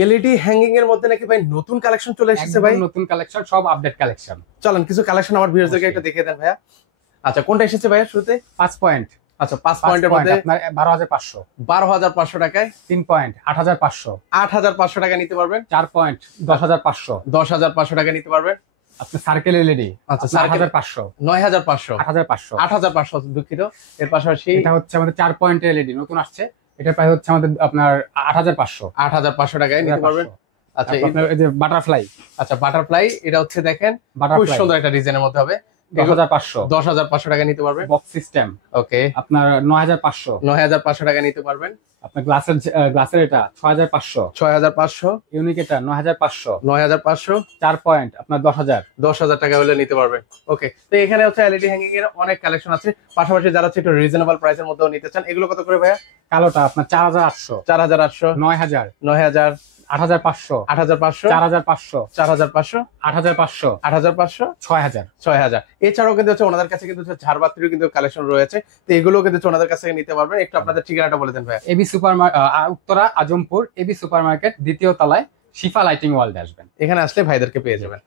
LED hanging এর মধ্যে নাকি ভাই নতুন কালেকশন চলে এসেছে ভাই? নতুন কালেকশন, সব আপডেট কালেকশন। চলেন কিছু কালেকশন আমার ভিউয়ারদেরকে একটা দেখিয়ে দেন ভাইয়া। আচ্ছা, কোনটা এসেছে ভাইয়া শুরুতে? 5 পয়েন্ট। আচ্ছা, 5 পয়েন্টের মধ্যে আপনার 12500। 12500 টাকায় 3 পয়েন্ট 8500। 8500 টাকা নিতে পারবেন। 4 পয়েন্ট 10500। 10500 টাকা নিতে পারবেন। আপনার সার্কেল এলইডি। আচ্ছা, 8500। 9500। 8500। 8500, দুঃখিত। এর পাশাপাশি এটা হচ্ছে আমাদের 4 পয়েন্ট এলইডি নতুন আসছে, এটা প্রায় হচ্ছে আমাদের আপনার 8500। 8500 টাকায় নিতে পারবেন। আচ্ছা, আপনার এই যে বাটারফ্লাই। আচ্ছা, বাটারফ্লাই এটা হচ্ছে দেখেন খুব সুন্দর একটা ডিজাইনের মধ্যে হবে। 10500। 10500 টাকা নিতে পারবেন। Box system. ওকে, আপনার 9500। 9500 টাকা নিতে পারবেন। আপনার গ্লাসের এটা 6500। 6500। ইউনিক এটা 9500। 9500। 4 পয়েন্ট আপনার 10000। 10000 টাকা হলে নিতে পারবেন। ওকে, তো এখানে হচ্ছে এলইডি হ্যাঙ্গিং এর অনেক কালেকশন আছে। পাশাপাশি যারা হচ্ছে একটু রিজনেবল প্রাইসের মধ্যেও নিতে চান, এগুলো কত করে ভাইয়া? কালোটা আপনার 4800। 4800। 9000। 9000। 8500। 8500। 4500। 4500। 8500। 8500। 6000। 6000। এছাড়াও কিন্তু হচ্ছে ওনাদের কাছে কিন্তু হচ্ছে ঝাড়বাতিরও কিন্তু কালেকশন রয়েছে, তো এগুলো কিন্তু হচ্ছে ওনাদের কাছ থেকে নিতে পারবেন। একটু আপনাদের ঠিকানাটা বলে দেন ভাইয়া। AB super Uttara Azampur AB super market দ্বিতীয় তলায় শিফা লাইটিং ওয়ার্ল্ডে আসবেন। এখানে আসলে ভাইদেরকে পেয়ে যাবেন।